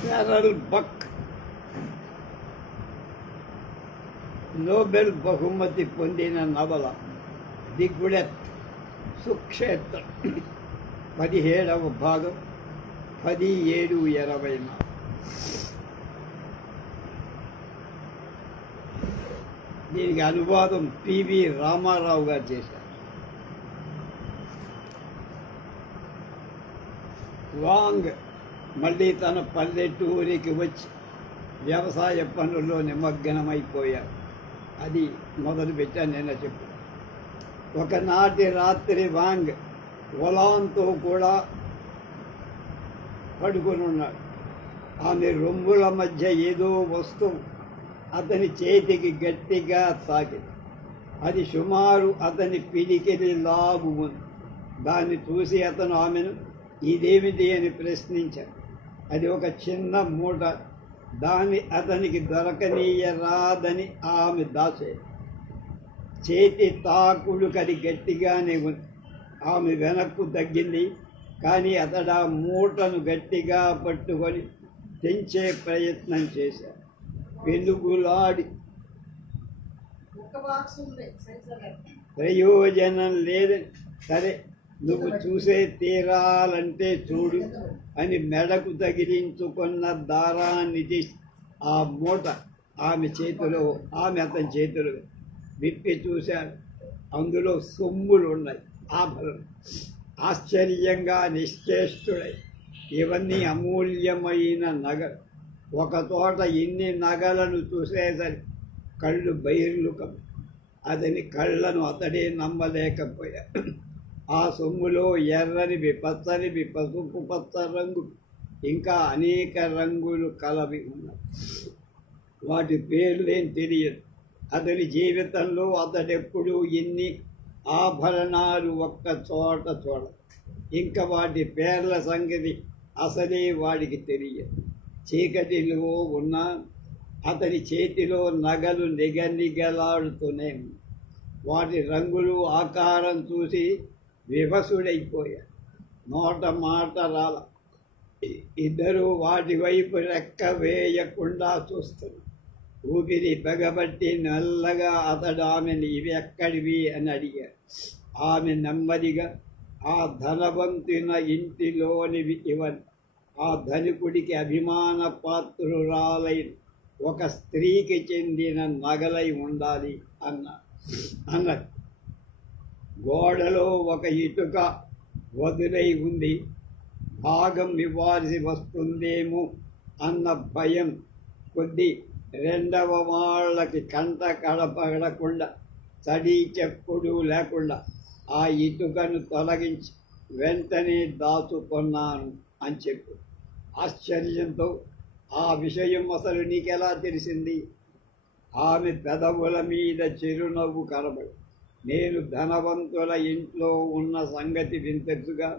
షెరల్ బక్ Nobel బహుమతి పొందిన నవల ది గుడెత్ సుక్షేత్రం 17వ భాగం 17/7/20. దీనికి అనువాదం పివి రామారావు గారు చేశారు. వాంగ్ మళ్ళీ తన పల్లెటూరికి వచ్చి వ్యవసాయ పనుల్లో నిమగ్నమైపోయారు. అది మొదలు పెట్టాను నిన్న చెప్పు. ఒకనాటి రాత్రి వాంగ్ వలాంతో కూడా పడుకొని ఉన్నాడు. ఆమె రొమ్ముల మధ్య ఏదో వస్తువు అతని చేతికి గట్టిగా తాకింది. అది సుమారు అతని పిడికిలి లాగు ఉంది. దాన్ని చూసి అతను ఆమెను ఇదేమిటి అని ప్రశ్నించాడు. అది ఒక చిన్న మూట. దాన్ని అతనికి దొరకనీయరాదని ఆమె దాచే చేతి తాకుడు కది గట్టిగానే ఉంది. ఆమె వెనక్కు తగ్గింది. కానీ అతడు ఆ మూటను గట్టిగా పట్టుకొని తెంచే ప్రయత్నం చేశాడు. వెలుగులాడి ప్రయోజనం లేదని, సరే నువ్వు చూసే తీరాలంటే చూడు అని మెడకు తగిలించుకున్న దారాన్ని తీసి ఆ మూట ఆమె అతని చేతిలో విప్పి చూశాడు. అందులో సొమ్ములు ఉన్నాయి, ఆభరణం. ఆశ్చర్యంగా నిశ్చేష్టుడై, ఇవన్నీ అమూల్యమైన నగలు. ఒక తోట ఇన్ని నగలను చూసేసరికి కళ్ళు బైర్లు అతని కళ్ళను అతడే నమ్మలేకపోయాడు. ఆ సొమ్ములో ఎర్రనివి, పచ్చనివి, పసుపు పచ్చ రంగు, ఇంకా అనేక రంగులు కలవి ఉన్నాయి. వాటి పేర్లేం తెలియదు. అతని జీవితంలో అతడెప్పుడు ఇన్ని ఆభరణాలు ఒక్క చోట చూడ. ఇంకా వాటి పేర్ల సంగతి అసలే వాడికి తెలియదు. చీకటిలో ఉన్న అతని చేతిలో నగలు నిగనిగలాడుతూనే ఉన్నాయి. వాటి రంగులు, ఆకారం చూసి వివసుడైపోయాడు. నోట మాట రాల. ఇద్దరూ వాటి వైపు రెక్క వేయకుండా చూస్తున్నారు. ఊపిరి పెగబట్టి నల్లగా అతడు ఆమెను ఇవి ఎక్కడివి అని అడిగాడు. ఆమె నెమ్మదిగా ఆ ధనవంతున ఇంటిలోనివి ఇవన్నీ. ఆ ధనికుడికి అభిమాన పాత్రురాలైన ఒక స్త్రీకి చెందిన నగలై ఉండాలి అన్నది. గోడలో ఒక ఇటుక వదులై ఉంది. భాగం ఇవ్వాల్సి వస్తుందేమో అన్న భయం కొద్ది రెండవ వాళ్ళకి కంట కడపడకుండా, చడి చెప్పుడు లేకుండా ఆ ఇటుకను తొలగించి వెంటనే దాచుకున్నాను అని చెప్పు. ఆశ్చర్యంతో, ఆ విషయం అసలు నీకెలా తెలిసింది? ఆమె పెదవుల మీద చిరునవ్వు కనబడి, నేను ధనవంతుల ఇంట్లో ఉన్న సంగతి వింతగా.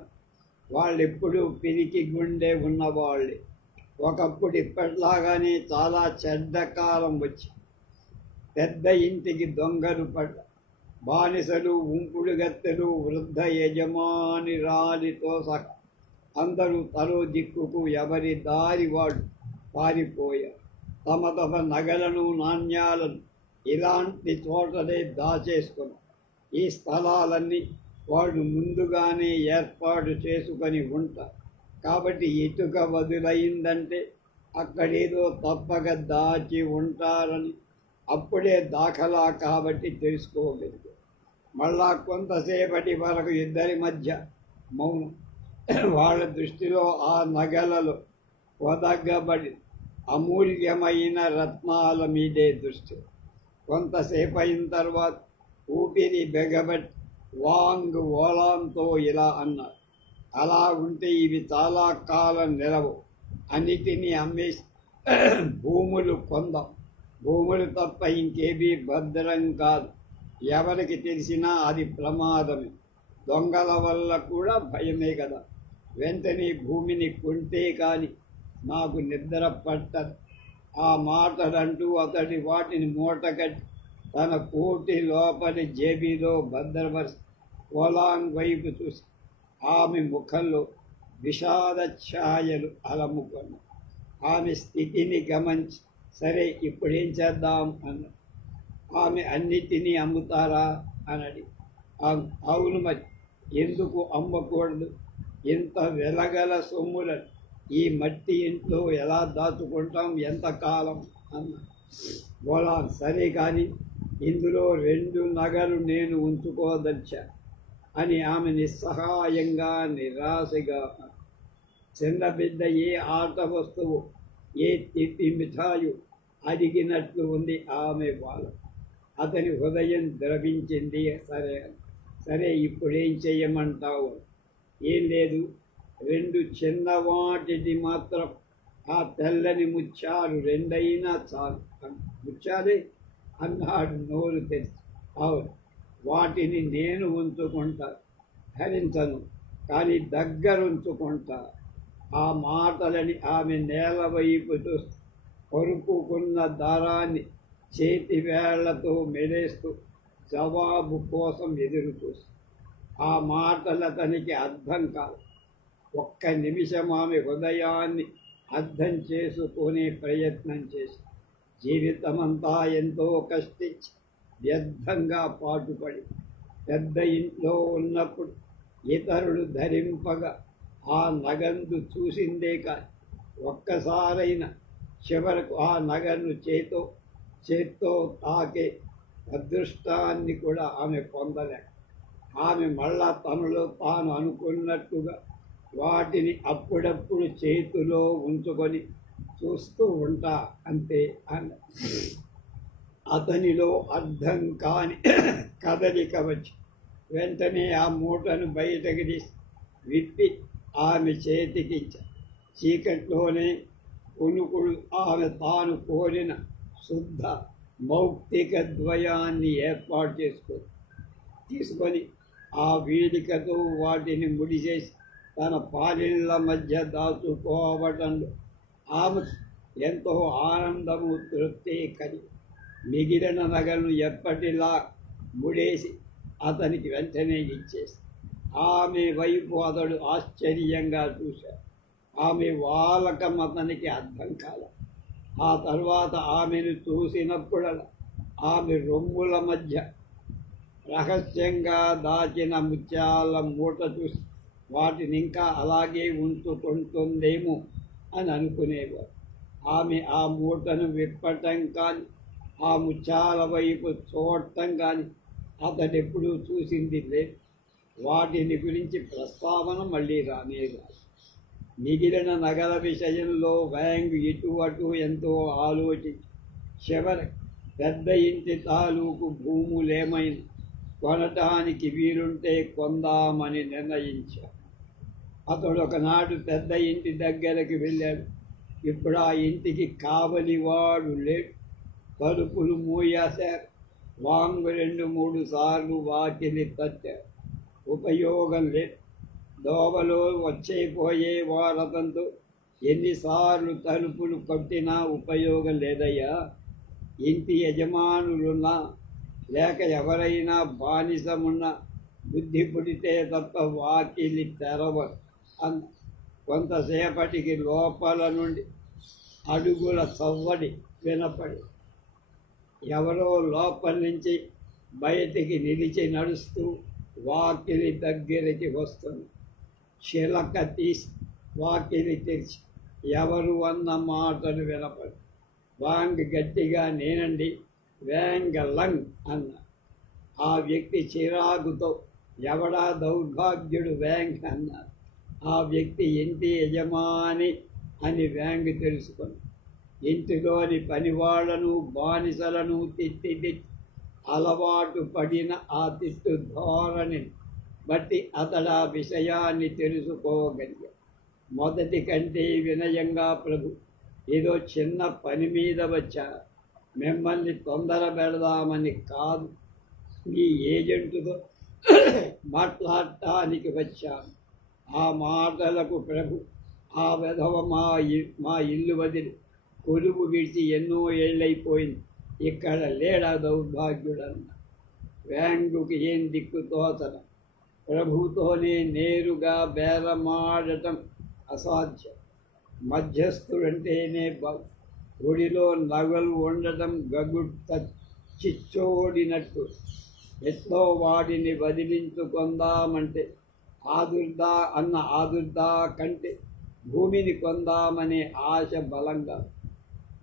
వాళ్ళెప్పుడూ పిరికి గుండె ఉన్నవాళ్ళే. ఒకప్పుడు ఇప్పట్లాగానే చాలా చెడ్డ కాలం వచ్చి పెద్ద ఇంటికి దొంగలు పడ్డ, బానిసలు, ఉంపుడు గత్తెలు, వృద్ధ యజమాని రాలితో సహా అందరూ తలో దిక్కుకు ఎవరి దారి వాడు పారిపోయారు. తమ తమ నగలను, నాణ్యాలను ఇలాంటి చోటనే దాచేసుకున్నారు. ఈ స్థలాలన్నీ వాళ్ళు ముందుగానే ఏర్పాటు చేసుకొని ఉంటారు. కాబట్టి ఇటుక వదులైందంటే అక్కడేదో తప్పక దాచి ఉంటారని అప్పుడే దాఖలా కాబట్టి తెలుసుకోగలిగారు. మళ్ళా కొంతసేపటి వరకు ఇద్దరి మధ్య మౌనం. వాళ్ళ దృష్టిలో ఆ నగలలో ఒదగబడి అమూల్యమైన రత్నాల మీదే దృష్టి. కొంతసేపు అయిన తర్వాత ఊపిరి బెగబట్టి వాంగ్ ఓలాంతో ఇలా అన్నారు, అలా ఉంటే ఇవి చాలా కాలం నిలవు. అన్నిటినీ అమ్మేసి భూములు కొందాం. భూములు తప్ప ఇంకేమీ భద్రం కాదు. ఎవరికి తెలిసినా అది ప్రమాదమే. దొంగల వల్ల కూడా భయమే కదా. వెంటనే భూమిని కొంటే కానీ నాకు నిద్ర పట్టదు. ఆ మాటలంటూ అతడి వాటిని మూటగట్టి తన కోటి లోపలి జేబీలో భద్రపరిచి ఓలాంగ్ వైపు చూసి ఆమె ముఖంలో విషాద ఛాయలు అలముకున్నాయి. ఆమె స్థితిని గమనించి సరే ఇప్పుడేం చేద్దాం అన్న. ఆమె అన్నిటినీ అమ్ముతారా అని అడిగి అవును మరి ఎందుకు అమ్మకూడదు, ఇంత వెలగల సొమ్ములను ఈ మట్టి ఇంట్లో ఎలా దాచుకుంటాం ఎంతకాలం అన్న. బోలాన్ సరే కానీ ఇందులో 2 నగలు నేను ఉంచుకోదచ్చా అని ఆమె నిస్సహాయంగా నిరాశగా. చిన్న బిడ్డ ఏ ఆట వస్తువు ఏ తిప్పి మిఠాయు అడిగినట్లు ఉంది ఆమె బాల. అతని హృదయం ద్రవించింది. సరే ఇప్పుడేం చెయ్యమంటావు? ఏం లేదు, 2 చిన్నవాటిని మాత్రం ఆ తెల్లని ముత్యాలు 2 అయినా చాలు. ముత్యాలే అన్నాడు నోరు తెరిచి. అవును, వాటిని నేను ఉంచుకుంటా, ధరించను, కానీ దగ్గరుంచుకుంటా. ఆ మాటలని ఆమె నేల వైపు చూస్తూ కొరుకుకున్న దారాన్ని చేతి వేళ్లతో మెలేస్తూ జవాబు కోసం ఎదురు చూస్తూ. ఆ మాటలు అతనికి అర్థం కాదు. ఒక్క నిమిషం ఆమె హృదయాన్ని అర్థం చేసుకునే ప్రయత్నం చేసి జీవితమంతా ఎంతో కష్టించి వ్యర్థంగా పాటుపడి పెద్ద ఇంట్లో ఉన్నప్పుడు ఇతరులు ధరింపగా ఆ నగను చూసిందే కాదు ఒక్కసారైనా చివరకు ఆ నగను చేత్తో తాకే అదృష్టాన్ని కూడా ఆమె పొందలేక ఆమె మళ్ళా తనలో తాను అనుకున్నట్టుగా వాటిని అప్పుడప్పుడు చేతిలో ఉంచుకొని చూస్తూ ఉంటా అంతే అన్న. అతనిలో అర్థం కాని కదలిక వచ్చి వెంటనే ఆ మూటను బయటకు తీసి విప్పి ఆమె చేతికిచ్చా. చీకట్లోనే కొనుకుడు ఆమె తాను కోరిన శుద్ధ మౌక్తిక ద్వయాన్ని ఏర్పాటు తీసుకొని ఆ వీడికతో వాటిని ముడిచేసి తన పాలిళ్ళ మధ్య దాచుకోవటంలో ఆమె ఎంతో ఆనందము తృప్తి కలిగి మిగిలిన నగలను ఎప్పటిలా ముడేసి అతనికి వెంటనే ఇచ్చేసి ఆమె వైపు అతడు ఆశ్చర్యంగా చూశాడు. ఆమె వాలకం అతనికి అర్థం కాల. ఆ తర్వాత ఆమెను చూసినప్పుడల్లా ఆమె రొమ్ముల మధ్య రహస్యంగా దాచిన ముత్యాల మూట చూసి వాటిని ఇంకా అలాగే ఉంచుకుంటుందేమో అని అనుకునేవారు. ఆమె ఆ మూటను విప్పటం కానీ ఆ ముత్యాల వైపు చూడటం కానీ అతడెప్పుడూ చూసింది లేదు. వాటిని గురించి ప్రస్తావన మళ్ళీ రానేది. మిగిలిన నగల విషయంలో వ్యాంగ్ ఇటు అటు ఎంతో ఆలోచించి చివరి పెద్ద ఇంటి తాలూకు భూములేమైనా కొనటానికి వీలుంటే కొందామని నిర్ణయించాడు. అతడు ఒకనాడు పెద్ద ఇంటి దగ్గరకు వెళ్ళాడు. ఇప్పుడు ఆ ఇంటికి కావలివాడు లేడు. తలుపులు మూయేశారు. వాంగు 2-3 సార్లు వాకిలి తట్టారు. ఉపయోగం లేదు. దోవలో వచ్చేపోయే వారతంతో ఎన్నిసార్లు తలుపులు కొట్టినా ఉపయోగం లేదయ్యా. ఇంటి యజమానులున్నా లేక ఎవరైనా బానిసమున్నా బుద్ధి పుడితే తప్ప వాకిలి తెరవరు అన్న. కొంతసేపటికి లోపల నుండి అడుగుల సవ్వడి వినపడి ఎవరో లోపల నుంచి బయటికి నిలిచి నడుస్తూ వాకిలి దగ్గరికి వస్తుంది. చిలక తీసి వాకిలి తెరిచి ఎవరు అన్న మాటలు వినపడి వాంగ్ గట్టిగా నేనండి వేంగలంగ్ అన్న. ఆ వ్యక్తి చిరాకుతో ఎవడా దౌర్భాగ్యుడు వ్యాంగ్ అన్నారు. ఆ వ్యక్తి ఇంటి యజమాని అని వ్యాంగ్ తెలుసుకొని ఇంటిలోని పనివాళ్లను బానిసలను తిట్టి అలవాటు పడిన ఆ తిట్టు ధోరణిని బట్టి అతడు ఆ విషయాన్ని తెలుసుకోగలిగాడు. మొదటి కంటే వినయంగా ప్రభు, ఏదో చిన్న పని మీద వచ్చా, మిమ్మల్ని తొందర పెడదామని కాదు, మీ ఏజెంటుతో మాట్లాడటానికి వచ్చాను. ఆ మాటలకు ప్రభు, ఆ విధవ మా ఇల్లు వదిలి కొలువు విడిచి ఎన్నో ఏళ్ళైపోయింది, ఇక్కడ లేడా దౌర్భాగ్యుడన్న. వ్యాంగుకి ఏం దిక్కు తోచన. ప్రభుతోనే నేరుగా బేరమాడటం అసాధ్యం. మధ్యస్థుడంటేనే ఒడిలో నగలు ఉండటం గగుట్ట చిచ్చోడినట్టు. ఎట్లో వాడిని వదిలించుకుందామంటే ఆదుర్దా కంటే భూమిని కొందామనే ఆశ బలంగా.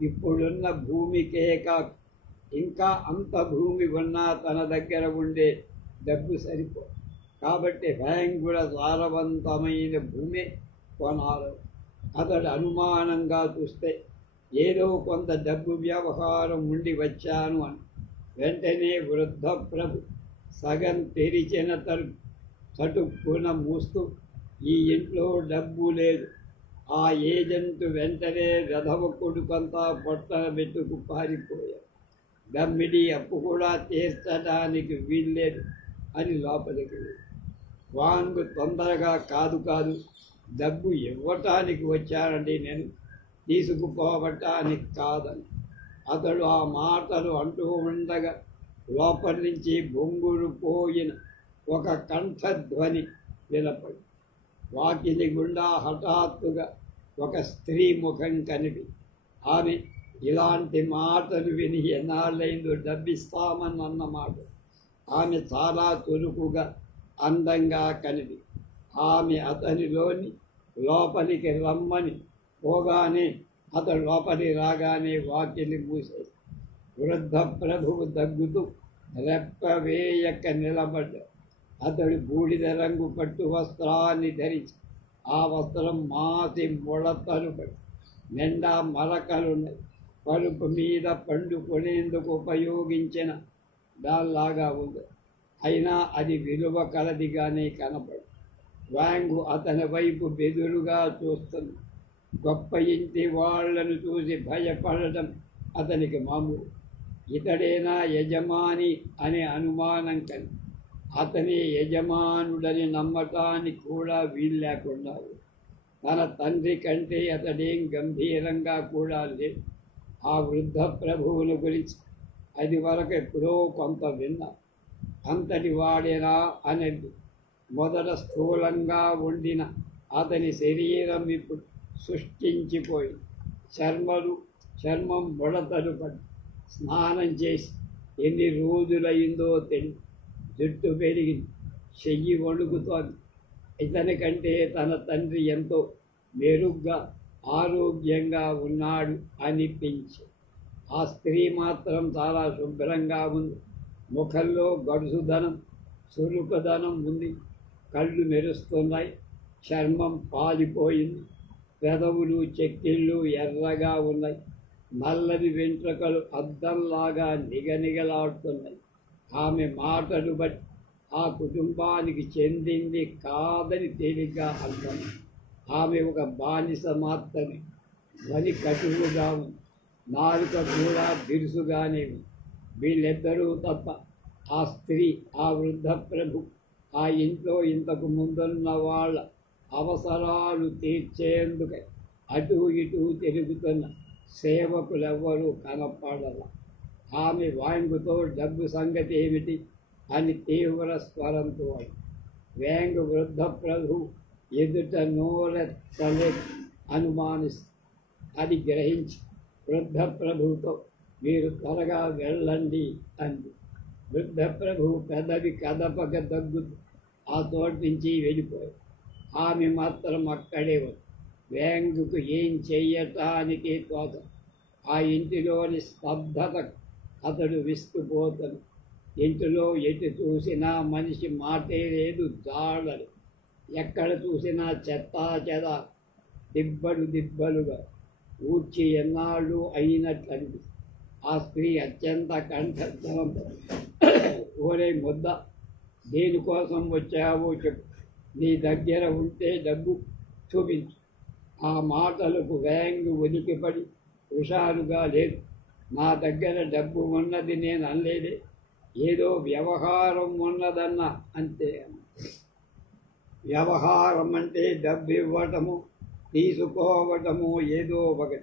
ఇప్పుడున్న భూమికే కాదు, ఇంకా అంత భూమి ఉన్నా తన దగ్గర ఉండే డబ్బు సరిపో. కాబట్టి భయంకర సారవంతమైన భూమి కొనాలి. అతడు అనుమానంగా చూస్తే ఏదో కొంత డబ్బు వ్యవహారం ఉండి వచ్చాను అని. వెంటనే వృద్ధ ప్రభు సగం తెరిచిన చటుక్కున మూస్తూ, ఈ ఇంట్లో డబ్బు లేదు. ఆ ఏజెంట్ వెంటనే వెధవ కొడుకంతా పొట్టన పెట్టుకు పారిపోయాడు. దమ్మిడి అప్పు కూడా తీర్చడానికి వీల్లేదు అని లోపలికి వెళ్ళి, వాంగు తొందరగా కాదు డబ్బు ఇవ్వటానికి వచ్చానండి, నేను తీసుకుపోవటానికి కాదని. అతడు ఆ మాటలు అంటూ ఉండగా లోపలి నుంచి బొంగురు పోయిన ఒక కంఠధ్వని వినపడి, వాకిలి గుండా హఠాత్తుగా ఒక స్త్రీ ముఖం కనిపి, ఆమె ఇలాంటి మాటలు విని ఎన్నాళ్ళైందో డబ్బిస్తామన్నమాట. ఆమె చాలా చురుకుగా అందంగా కనిపి ఆమె అతనిలోని లోపలికి రమ్మని పోగానే అతడు లోపలి రాగానే వాకిలి మూసేది. వృద్ధ ప్రభువు దగ్గుతూ రెప్పవేయక నిలబడ్డాడు. అతడు బూడిద రంగు పట్టు వస్త్రాన్ని ధరించి, ఆ వస్త్రం మాసి ముడతలు పడి నిండా మరకలున్నాయి. పరుపు మీద పండుకొనేందుకు ఉపయోగించిన దాల్లాగా ఉంది. అయినా అది విలువ కలదిగానే కనపడు. వ్యాంగు అతని వైపు బెదురుగా చూస్తుంది. గొప్ప ఇంటి వాళ్లను చూసి భయపడటం అతనికి మామూలు. ఇతడేనా యజమాని అనే అనుమానం కలిగి అతని యజమానుడని నమ్మటానికి కూడా వీల్లేకుండా. తన తండ్రి కంటే అతడేం గంభీరంగా కూడా లేదు. ఆ వృద్ధ ప్రభువుల గురించి అది వరకు ఎప్పుడో కొంత విన్నా. అంతటి వాడేనా అనేది. మొదట స్థూలంగా ఉండిన అతని శరీరం ఇప్పుడు సృష్టించిపోయి చర్మం ముడతలు పడి స్నానం చేసి ఎన్ని రోజులైందో తెలియదు. జుట్టు పెరిగింది, చెయ్యి వణుకుతోంది. ఇతని కంటే తన తండ్రి ఎంతో మెరుగ్గా ఆరోగ్యంగా ఉన్నాడు అనిపించి. ఆ స్త్రీ మాత్రం చాలా శుభ్రంగా ఉంది. ముఖంలో గడుసుదనం, చురుకుదనం ఉంది. కళ్ళు మెరుస్తున్నాయి, చర్మం పాలిపోయింది. పెదవులు చెక్కిళ్ళు ఎర్రగా ఉన్నాయి. నల్లని వెంట్రుకలు అద్దంలాగా నిగనిగలాడుతున్నాయి. ఆమె మాటలు బట్టి ఆ కుటుంబానికి చెందింది కాదని తేలిగ్గా అర్థం. ఆమె ఒక బానిస మాత్రమే. ధ్వని కటువుగా ఉంది, నాలుక కూడా బిరుసుగానే ఉంది. వీళ్ళిద్దరూ తప్ప ఆ స్త్రీ, ఆ వృద్ధ ప్రభు, ఆ ఇంట్లో ఇంతకు ముందున్న వాళ్ళ అవసరాలు తీర్చేందుకై అటు ఇటు తిరుగుతున్న సేవకులెవ్వరూ కనపడాల. ఆమె వాంగుతో డబ్బు సంగతి ఏమిటి అని తీవ్ర స్వరంతో వేంగు వృద్ధ ప్రభు ఎదుట నోరెత్తలే అనుమానిస్తూ అది గ్రహించి వృద్ధ ప్రభుతో, మీరు త్వరగా వెళ్ళండి అంది. వృద్ధ ప్రభువు పెదవి కదపక దగ్గుతూ ఆ తోటి నుంచి వెళ్ళిపోయాడు. ఆమె మాత్రం అక్కడే ఉంది. వేంగుకు ఏం చెయ్యటానికి తోచ. ఆ ఇంటిలోని స్తబ్దత అతడు విస్తుపోతాడు. ఇంటిలో ఎటు చూసినా మనిషి మాటే లేదు, జాడలు. ఎక్కడ చూసినా చెత్తా చెద, దిబ్బలుగా ఊడ్చి ఎన్నాళ్ళు అయినట్లు అనిపిస్తుంది. ఆ స్త్రీ అత్యంత కంఠస్థలంతో, ఓరే ముద్ద, దేనికోసం వచ్చావో చెప్పు, నీ దగ్గర ఉంటే డబ్బు చూపించు. ఆ మాటలకు వేంగు ఉనికిపడి హుషారుగా లేదు. నా దగ్గర డబ్బు ఉన్నది నేను అనలేదే, ఏదో వ్యవహారం ఉన్నదన్నా అంతే. వ్యవహారం అంటే డబ్బు ఇవ్వటము తీసుకోవటము ఏదో ఒకటి,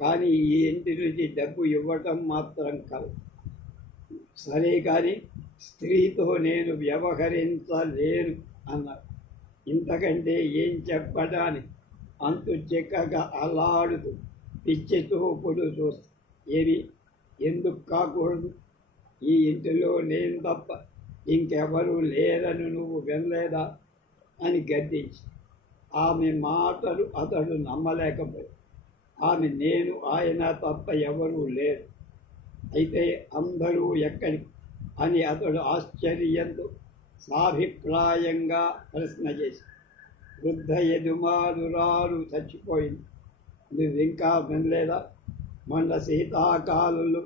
కానీ ఈ ఇంటి నుంచి డబ్బు ఇవ్వటం మాత్రం కాదు. సరే, కానీ స్త్రీతో నేను వ్యవహరించలేను అన్నారు. ఇంతకంటే ఏం చెప్పడానికి అంతు చిక్కగా అల్లాడుతూ పిచ్చి చూపుడు చూస్తా. ఏమి ఎందుకు కాకూడదు? ఈ ఇంటిలో నేను తప్ప ఇంకెవరూ లేరని నువ్వు వినలేదా అని గద్దించి ఆమె మాటలు అతడు నమ్మలేకపోయాడు. ఆమె నేను ఆయన తప్ప ఎవరూ లేరు, అయితే అందరూ ఎక్కడికి అని అతడు ఆశ్చర్యంతో సాభిప్రాయంగా ప్రశ్న చేసి, వృద్ధ యజమానురాలు చచ్చిపోయింది, నువ్వింకా వినలేదా? మొన్న శీతాకాలంలో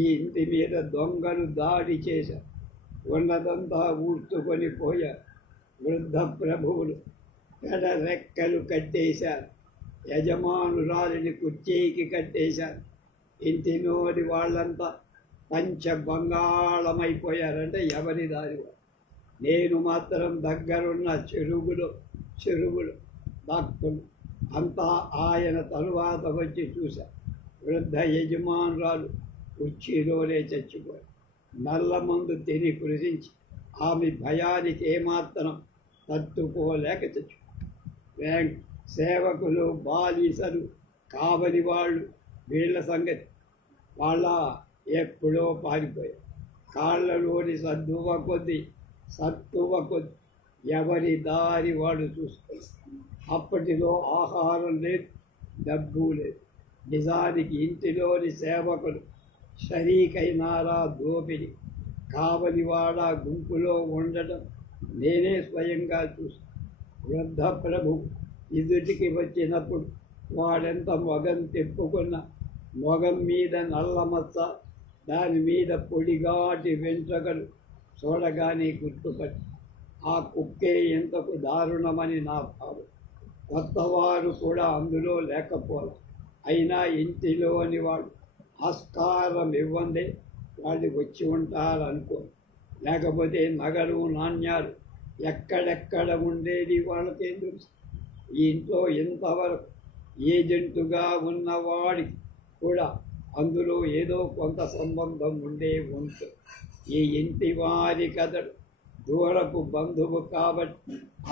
ఈ ఇంటి మీద దొంగలు దాడి చేశారు, ఉన్నదంతా ఊడ్చుకొని పోయారు. వృద్ధ ప్రభువులు రెక్కలు కట్టేశారు, యజమానురాలిని కుర్చీకి కట్టేశారు. ఇంటిలోని వాళ్ళంతా పంచబంగాళమైపోయారంటే ఎవరి దారి. నేను మాత్రం దగ్గరున్న చెరువులు దాక్కుని అంతా ఆయన తరువాత వచ్చి చూశా. వృద్ధ యజమానురాలు కుర్చీలోనే చచ్చిపోయారు. నల్ల మందు తిని కృషించి ఆమె భయానికి ఏమాత్రం తట్టుకోలేక చచ్చిపోయారు. సేవకులు, బాలీసలు, కావలి వాళ్ళు, వీళ్ళ సంగతి వాళ్ళ ఎప్పుడో పారిపోయారు. కాళ్ళలోని సత్తువ కొద్ది ఎవరి దారి వాడు చూసుకొని. అప్పటిలో ఆహారం లేదు, డబ్బు లేదు. నిజానికి ఇంటిలోని సేవకులు షరీకైనారా దోపిడి. కావలివాడ గుంపులో ఉండటం నేనే స్వయంగా చూసి. వృద్ధ ప్రభు ఎదుటికి వచ్చినప్పుడు వాడెంత మొగం తెప్పుకున్న మొగం మీద నల్లమచ్చ, దాని మీద పొడిగాటి వెంట్రుకలు చూడగానే గుర్తుపట్టి ఆ కుక్కే ఎంతకు దారుణమని నా భావం. కొత్తవారు కూడా అందులో లేకపోలే. అయినా ఇంటిలోని వాడు ఆస్కారం ఇవ్వందే వాళ్ళు వచ్చి ఉంటారనుకో. లేకపోతే నగలు, నాణ్యాలు ఎక్కడెక్కడ ఉండేది వాళ్ళకేం తెలుసు? ఈ ఇంట్లో ఇంతవరకు ఏజెంటుగా ఉన్నవాడికి కూడా అందులో ఏదో కొంత సంబంధం ఉండే ఉంటుంది. ఈ ఇంటి వారి కథడు దూరపు బంధువు కాబట్టి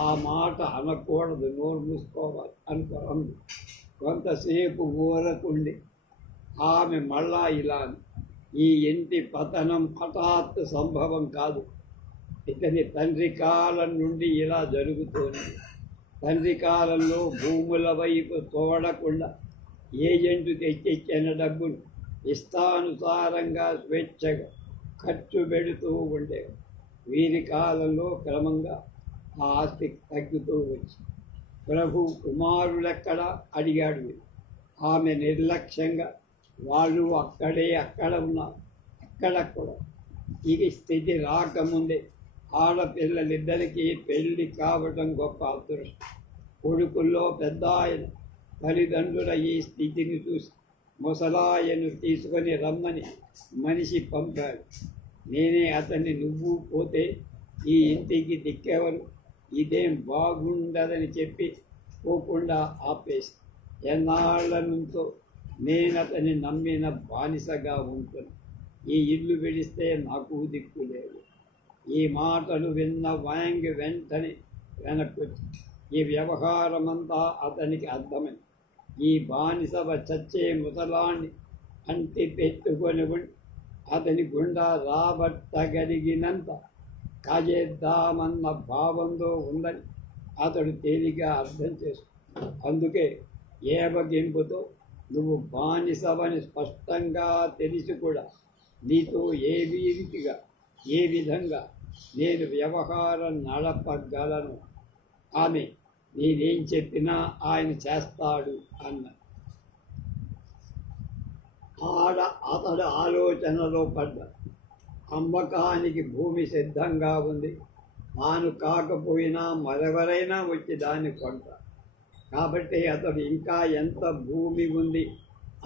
ఆ మాట అనకూడదు, నోరు మూసుకోవాలి అనుకోండి. కొంతసేపు ఊరకుండి ఆమె మళ్ళా ఇలా, ఈ ఇంటి పతనం హఠాత్తు సంభవం కాదు, ఇతని తండ్రి కాలం నుండి ఇలా జరుగుతోంది. తండ్రి కాలంలో భూముల వైపు చూడకుండా ఏజెంటు తెచ్చిచ్చిన డబ్బును ఇష్టానుసారంగా స్వేచ్ఛగా ఖర్చు పెడుతూ ఉండేవి. వీరి కాలంలో క్రమంగా ఆ ఆస్తి తగ్గుతూ వచ్చి ప్రభు కుమారులెక్కడ అడిగాడు. ఆమె నిర్లక్ష్యంగా వాళ్ళు అక్కడ ఉన్నారు, అక్కడక్కడ. ఈ స్థితి రాకముందే ఆడపిల్లలిద్దరికీ పెళ్లి కావటం గొప్ప అదృష్టం. కొడుకుల్లో పెద్ద ఆయన తల్లిదండ్రుల ఈ స్థితిని చూసి ముసలాయను తీసుకొని రమ్మని మనిషి పంపాడు. నేనే అతన్ని, నువ్వు పోతే ఈ ఇంటికి దిక్కెవరు, ఇదేం బాగుండదని చెప్పి పోకుండా ఆపేసి, ఎన్నాళ్ల నుంచో నేనతని నమ్మిన బానిసగా ఉంటుంది. ఈ ఇల్లు విడిస్తే నాకు దిక్కు లేదు. ఈ మాటలు విన్న వాంగ్ వెంటనే వెనక్కొచ్చి ఈ వ్యవహారమంతా అతనికి అర్థమైంది. ఈ బానిసవ చచ్చే ముసలాన్ని అంటి పెట్టుకొని అతని గుండా రాబట్టగలిగినంత కాజేద్దామన్న భావంలో ఉందని అతడు తేలిగా అర్థం చేసుకున్నాడు. అందుకే ఏవగింపుతో, నువ్వు బానిసవని స్పష్టంగా తెలిసి కూడా నీతో ఏ విధంగా నేను వ్యవహారం నడపగలను? ఆమె, నేనేం చెప్పినా ఆయన చేస్తాడు అన్న. అతడు ఆలోచనలో పడ్డా. అమ్మకానికి భూమి సిద్ధంగా ఉంది, తాను కాకపోయినా మరెవరైనా వచ్చి దాన్ని కొంటారు. కాబట్టి అతడు ఇంకా ఎంత భూమి ఉంది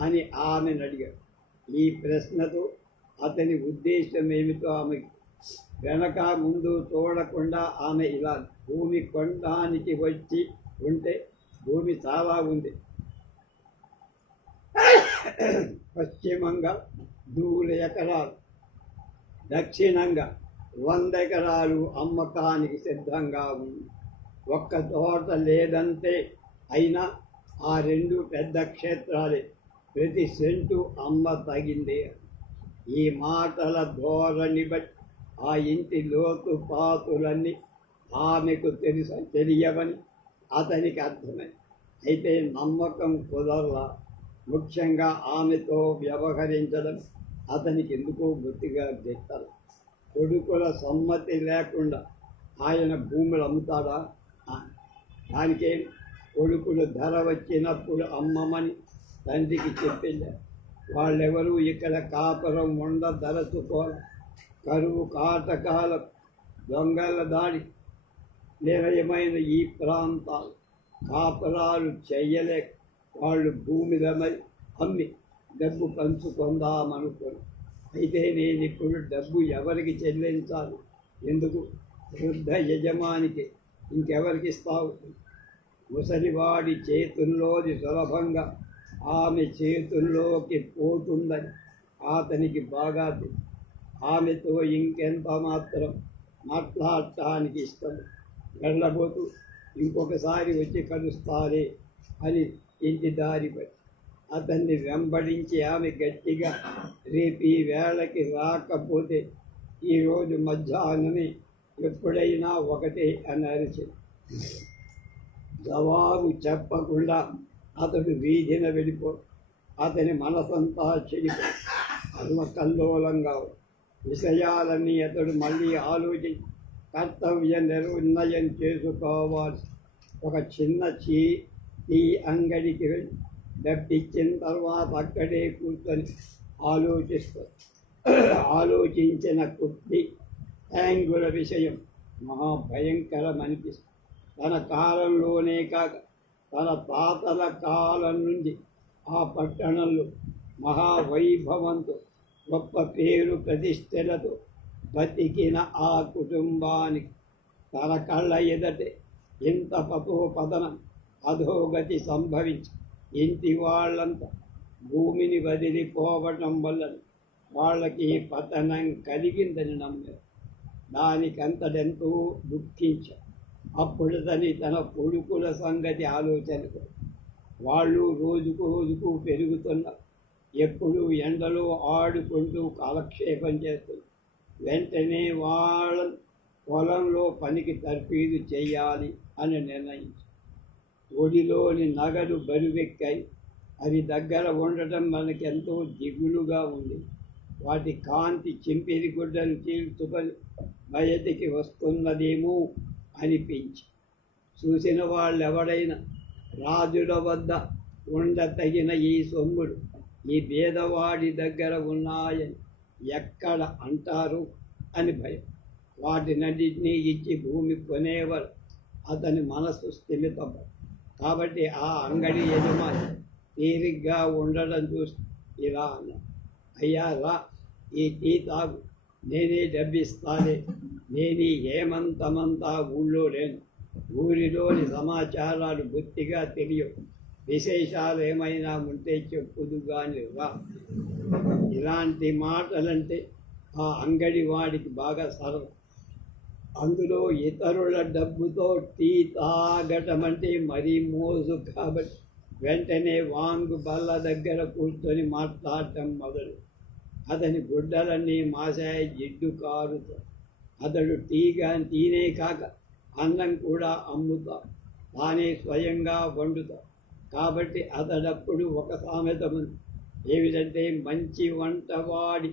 అని ఆమెను అడిగాడు. ఈ ప్రశ్నతో అతని ఉద్దేశం ఏమిటో ఆమెకి వెనక ముందు చూడకుండా ఆమె ఇలా, భూమి కొనడానికి వచ్చి ఉంటే భూమి చాలా ఉంది. పశ్చిమంగా 100 ఎకరాలు, దక్షిణంగా 100 ఎకరాలు అమ్మకానికి సిద్ధంగా ఉంది. ఒక్క తోట లేదంటే అయినా ఆ రెండు పెద్ద క్షేత్రాలే, ప్రతి సెంటు అమ్మ తగిందే. ఈ మాటల ధోరణి బట్టి ఆ ఇంటి లోతు పాతులన్నీ ఆమెకు తెలియవని అతనికి అర్థమైంది. అయితే నమ్మకం కుదరలా. ముఖ్యంగా ఆమెతో వ్యవహరించడం అతనికి ఎందుకో బొత్తిగా గిట్టదు. కొడుకుల సమ్మతి లేకుండా ఆయన భూములు అమ్ముతాడా? దానికేం, కొడుకులు ధర వచ్చినప్పుడు అమ్మమని తండ్రికి చెప్పింది. వాళ్ళెవరూ ఇక్కడ కాపురం ఉండదలుచుకోవాలి. కరువు కాటకాల దొంగల దాడి నిలయమైన ఈ ప్రాంతాలు కాపురాలు చెయ్యలేక వాళ్ళు భూమిలమై అమ్మి డబ్బు పంచుకుందామనుకోను. అయితే నేను ఇప్పుడు డబ్బు ఎవరికి చెల్లించాలి? ఎందుకు? వృద్ధ యజమానికి, ఇంకెవరికి ఇస్తావు? ముసలివాడి చేతుల్లోది సులభంగా ఆమె చేతుల్లోకి పోతుందని అతనికి బాగా తెలుసు. ఆమెతో ఇంకెంత మాత్రం మాట్లాడటానికి ఇష్టం. వెళ్ళబోతూ ఇంకొకసారి వచ్చి కలుస్తారే అని ఇంటి దారిపై అతన్ని వెంబడించి ఆమె గట్టిగా, రేపు ఈ వేళకి రాకపోతే ఈరోజు మధ్యాహ్నమే ఎప్పుడైనా ఒకటే అని అరిచింది. జవాబు చెప్పకుండా అతడు వీధిన వెళ్ళిపో. అతని మనసంతా చెడిపో అల్మకల్లోలంగా విషయాలన్నీ అతడు మళ్ళీ ఆలోచించి కర్తవ్య నిర్ణయం చేసుకోవాలి. ఒక చిన్న టీ అంగడికి వెళ్ళి డబ్బిచ్చిన తర్వాత అక్కడే కూర్చొని ఆలోచించిన కొద్ది ట్యాంగుల విషయం మహాభయంకరమనిపిస్తుంది. తన కాలంలోనే కాక తన తాతల కాలం నుండి ఆ పట్టణంలో మహావైభవంతో గొప్ప పేరు ప్రతిష్టలతో బతికిన ఆ కుటుంబానికి తన కళ్ళ ఎదటే ఇంత పతోపతనం అధోగతి సంభవించి ఇంటి వాళ్ళంతా భూమిని వదిలిపోవటం వల్ల వాళ్ళకి పతనం కలిగిందని నమ్మారు. దానికంతడెంతో దుఃఖించారు. అప్పుడు తన కొడుకుల సంగతి ఆలోచనకు వాళ్ళు రోజుకు రోజుకు పెరుగుతున్నారు. ఎప్పుడు ఎండలో ఆడుకుంటూ కాలక్షేపం చేస్తున్నారు. వెంటనే వాళ్ళ పొలంలో పనికి తర్ఫీదు చేయాలి అని నిర్ణయించారు. ఒడిలోని నగలు బరువెక్కాయి. అవి దగ్గర ఉండటం మనకెంతో దిగులుగా ఉంది. వాటి కాంతి చింపిరి గుడ్డలు చీల్చుకొని బయటికి వస్తున్నదేమో అనిపించి చూసిన వాళ్ళెవడైనా రాజుల వద్ద ఉండతగిన ఈ సొమ్ముడు ఈ పేదవాడి దగ్గర ఉన్నాయని ఎక్కడ అంటారు అని భయం. వాటినన్నింటినీ ఇచ్చి భూమి కొనేవారు అతని మనస్సు స్థిమితపడు. కాబట్టి ఆ అంగడి యజమాని తీరిగ్గా ఉండడం చూసి ఇలా అన్నాడు, అయ్యా రా, ఈ టీ తాగు, నేనే డబ్బిస్తానే. నేను ఏమంతమంతా ఊళ్ళో లేను. ఊరిలోని సమాచారాలు బొత్తిగా తెలియవు. విశేషాలు ఏమైనా ఉంటే చెప్పుదు కానీ రా. ఇలాంటి మాటలంటే ఆ అంగడి వాడికి బాగా సరళం. అందులో ఇతరుల డబ్బుతో టీ తాగటం అంటే మరీ మోజు. కాబట్టి వెంటనే వాంగు బల్ల దగ్గర కూర్చొని మాట్లాడటం మొదలు. అతని గుడ్డలన్నీ మాసాయి, జిడ్డు కారుతో. అతడు టీనే కాక అన్నం కూడా అమ్ముతా, తానే స్వయంగా వండుతా. కాబట్టి అతడప్పుడు ఒక సామెత ఉంది, ఏమిటంటే మంచి వంటవాడి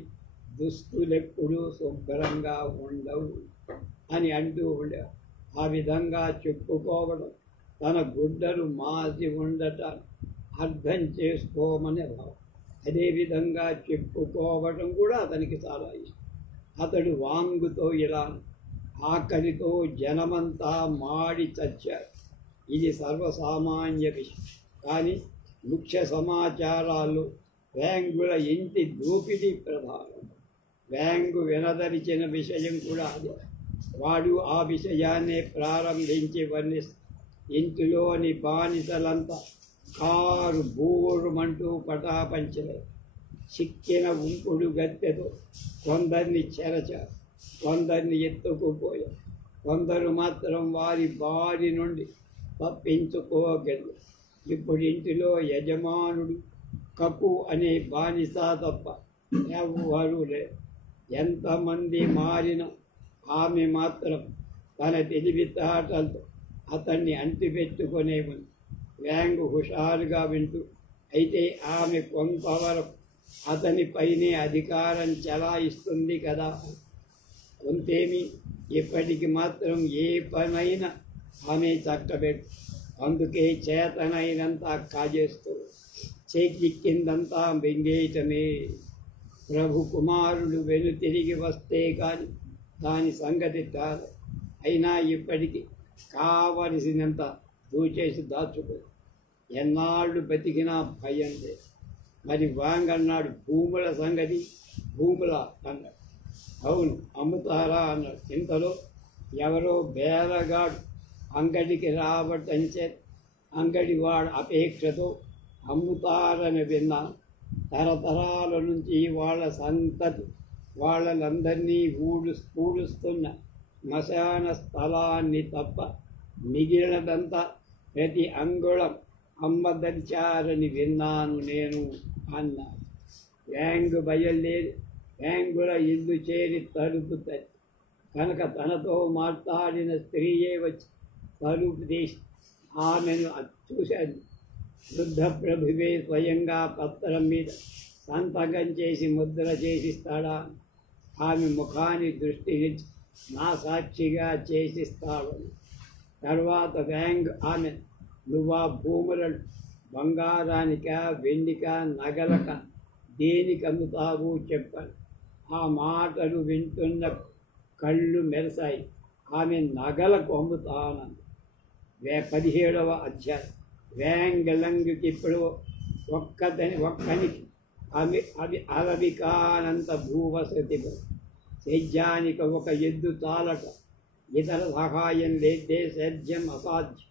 దుస్తులెప్పుడూ శుభ్రంగా ఉండవు అని అంటూ ఉండేవాడు. ఆ విధంగా చెప్పుకోవడం, తన గుడ్డలు మాసి ఉండటాన్ని అర్థం చేసుకోమని రావు. అదేవిధంగా చెప్పుకోవడం కూడా అతనికి చాలా ఇష్టం. అతడు వాంగుతో ఇలా, ఆకలితో జనమంతా మాడి చచ్చారు. ఇది సర్వసామాన్య విషయం. కానీ ముఖ్య సమాచారాలు వ్యాంగుల ఇంటి దోపిడీ ప్రధానం. వ్యాంగు వినదలిచిన విషయం కూడా అదే. వాడు ఆ విషయాన్నే ప్రారంభించి వర్ణిస్తాడు. ఇంటిలోని బానిసలంతా కారు బూరుమంటూ పటాపంచలేదు. చిక్కిన ఉంపుడు గత్తెతో కొందరిని చెరచారు, కొందరిని ఎత్తుకుపోయారు. కొందరు మాత్రం వారి బారి నుండి తప్పించుకోగలరు. ఇప్పుడు ఇంటిలో యజమానుడు కప్పు అనే బానిస తప్ప ఎవ్వరూ లేరు. ఎంతమంది మారిన ఆమె మాత్రం తన తెలివితేటలతో అతన్ని అంటిపెట్టుకునే ఉంది. వ్యాంగ్ హుషారుగా వింటూ, అయితే ఆమె కొంతవరకు అతనిపైనే అధికారం చెలాయిస్తుంది కదా. కొంతేమి ఇప్పటికి మాత్రం ఏ పనైనా ఆమె చక్కబెట్టు. అందుకే చేతనైనంత కాజేస్తూ చేకిక్కిందంతా బెంగేయటమే. ప్రభు కుమారుడు తిరిగి వస్తే కానీ దాని సంగతి కాదు. అయినా ఇప్పటికీ కావలసినంత దూచేసి దాచుకో. ఎన్నాళ్ళు బతికినా భయం లేదు. మరి వాంగ్ అన్నాడు, భూముల సంగతి భూముల అన్నాడు. అవును, అమ్ముతారా అన్నాడు. ఇంతలో ఎవరో బేరగాడు అంగడికి రావటంచే అంగడివాడు అపేక్షతో అమ్ముతారని విన్నాను. తరతరాల నుంచి వాళ్ళ సంతతి వాళ్ళందరినీ పూడుస్తున్న శ్మశాన స్థలాన్ని తప్ప మిగిలినదంతా ప్రతి అంగుళం అమ్మదలిచారని విన్నాను నేను అన్నాడు. వ్యాంగ్ బయలుదేరి వ్యాంగుల ఇల్లు చేరి తలుపు తట్టి కనుక తనతో మాట్లాడిన స్త్రీయే వచ్చి తలుపు తీసి ఆమెను చూశాడు. వృద్ధ ప్రభువే స్వయంగా పత్రం మీద సంతకం చేసి ముద్ర చేసిస్తాడా? ఆమె ముఖాన్ని దృష్టి నుంచి నా సాక్షిగా చేసిస్తాడు. తర్వాత వ్యాంగ్ ఆమె, నువ్వా భూములను బంగారానిక వెండిక నగలక దేనికి అమ్ముతావు చెప్పాను. ఆ మాటలు వింటున్న కళ్ళు మెరసాయి. ఆమె నగలకు అమ్ముతానంది. 17వ అధ్యాయం. వ్యాంగలంగ్కి ఇప్పుడు ఒక్కనికి అవి అలవి కానంత భూవసతి. సేద్యానికి ఒక ఎద్దు చాలట. ఇతర సహాయం లేదే సేద్యం అసాధ్యం.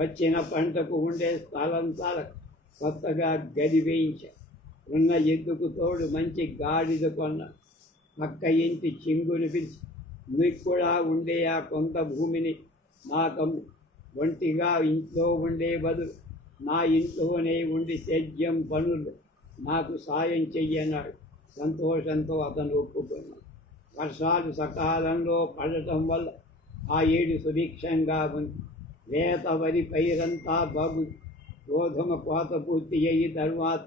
వచ్చిన పంటకు ఉండే స్థలం చాలక కొత్తగా గడి వేయించా. ఉన్న ఎద్దుకు తోడు మంచి గాడిద కొన్న. పక్క ఇంటి చింగుని పిలిచి, మీకు కూడా ఉండే ఆ కొంత భూమిని నాకమ్ము. ఒంటిగా ఇంట్లో ఉండే బదులు నా ఇంట్లోనే ఉండి సేద్యం పనులు నాకు సాయం చెయ్యన్నాడు. సంతోషంతో అతను ఒప్పుకున్నాడు. వర్షాలు సకాలంలో పడటం వల్ల ఆ ఏడు సుభిక్షంగా ఉంది. వేత వరి పైరంతా బాగుంది. గోధుమ కోత పూర్తి అయ్యి తర్వాత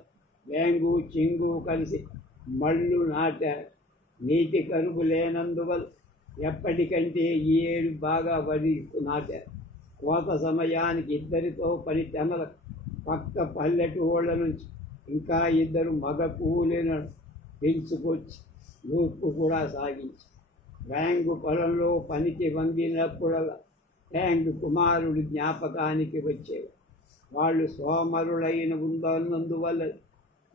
వేంగు చింగు కలిసి మళ్ళు నాటారు. నీటి కరువు లేనందువల్ల ఎప్పటికంటే ఈ ఏడు బాగా వరి నాటారు. కోత సమయానికి ఇద్దరితో పని తెమల పక్క పల్లెటూళ్ళ నుంచి ఇంకా 2 మగ కూలీలను పెంచుకొచ్చి నూర్పు కూడా సాగించి వ్యాంగు పొలంలో పనికి వంగినప్పుడల్లా వ్యాంగ్ కుమారుడు జ్ఞాపకానికి వచ్చేవి. వాళ్ళు సోమరులైన ఉన్నందువల్ల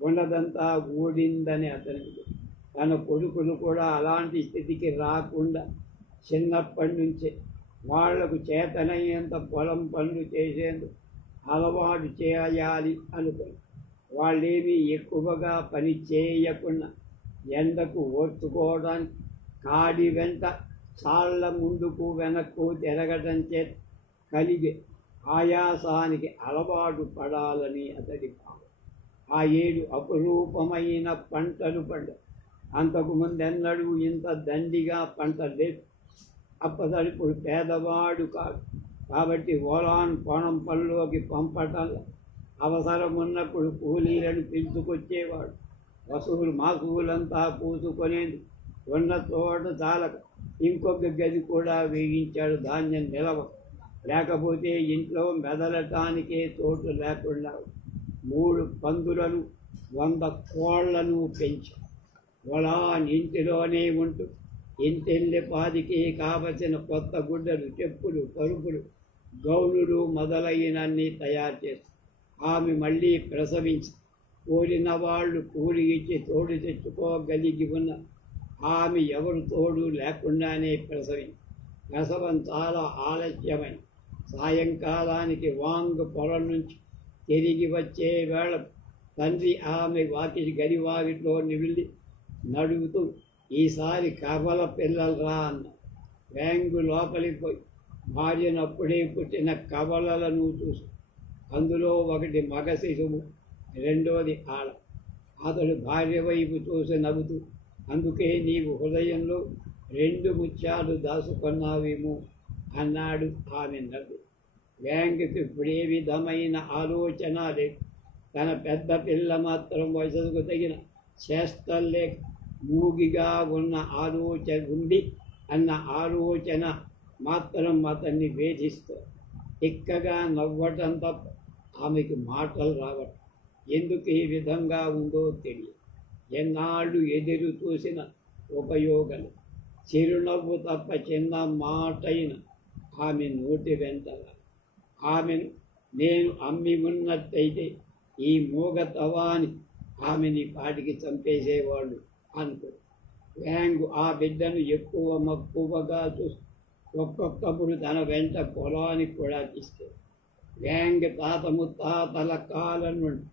ఉన్నదంతా ఊడిందని అతనికి. తన కొడుకులు కూడా అలాంటి స్థితికి రాకుండా చిన్నప్పటి నుంచే వాళ్లకు చేతనయ్యేంత పొలం పనులు చేసేందుకు అలవాటు చేయాలి అనుకుని వాళ్ళేమీ ఎక్కువగా పని చేయకుండా ఎండకు ఓర్చుకోవడానికి కాడి వెంట చాళ్ల ముందుకు వెనక్కు తిరగటం చేత కలిగే ఆయాసానికి అలవాటు పడాలని అతడి భావం. ఆ ఏడు అపురూపమైన పంటలు పండాయి. అంతకు ముందెన్నడూ ఇంత దండిగా పంట లేదు. అప్పటిప్పుడు పేదవాడు కాదు కాబట్టి ఓలాన్ పొలం పనిలోకి పంపటంలో అవసరం ఉన్నప్పుడు కూలీలను పిలుచుకొచ్చేవాడు. మాసువులంతా పూసుకొనేది ఉన్న తోట చాలక ఇంకొక గది కూడా వేయించాడు. ధాన్యం నిలవ లేకపోతే ఇంట్లో మెదలటానికే చోటు లేకుండా 3 పందులను 100 కోళ్లను పెంచాడు. పొలాన్ ఇంటిలోనే ఉంటూ ఇంటిల్లి పాదికి కావలసిన కొత్త గుడ్డలు, చెప్పులు, పరుపులు, గౌనులు మొదలైనన్ని తయారు చేసి ఆమె మళ్ళీ ప్రసవించి కోరిన వాళ్ళు కూలి ఇచ్చి తోడు తెచ్చుకోగలిగి ఉన్న ఆమె ఎవరు తోడు లేకుండానే ప్రసవించి ప్రసవం చాలా ఆలస్యమై సాయంకాలానికి వాంగ్ పొలం నుంచి తిరిగి వచ్చే వేళ తండ్రి ఆమె గడివాకిట్లో నివిలి నడుగుతూ, ఈసారి కవల పిల్లలరా అన్న. వ్యాంగు లోపలికి పోయి భార్యనప్పుడే పుట్టిన కవలలను చూసి అందులో ఒకటి మగ శిశువు, రెండోది ఆడ. అతడు భార్య వైపు చూసి నవ్వుతూ, అందుకే నీవు హృదయంలో 2 ముత్యాలు దాచుకున్నావేమో అన్నాడు. ఆమె నవ్వు. వ్యాంగ్కి ఇప్పుడే విధమైన ఆలోచన లేదు. తన పెద్ద పిల్ల మాత్రం వయసుకు తగిన చేష్టలే మూగిగా ఉన్న ఆలోచన ఉంది అన్న ఆలోచన మాత్రం అతన్ని వేధిస్తుంది. తిక్కగా నవ్వటం తప్ప ఆమెకు మాటలు రావటం. ఎందుకు ఈ విధంగా ఉందో తెలియదు. ఎన్నాళ్ళు ఎదురు చూసిన ఉపయోగం. చిరునవ్వు తప్ప చిన్న మాటైన ఆమె నోటి వెంట ఆమెను నేను అమ్మి ఉన్నట్టయితే ఈ మూగతవాని ఆమెని పాటికి చంపేసేవాళ్ళు అనుకో. వ్యాంగు ఆ బిడ్డను ఎక్కువ మక్కువగా చూసి ఒక్కొక్కప్పుడు తన వెంట పొలానికి కూడా తీస్తే. వ్యాంగ్ తాత ముత్తాతల కాలం నుండి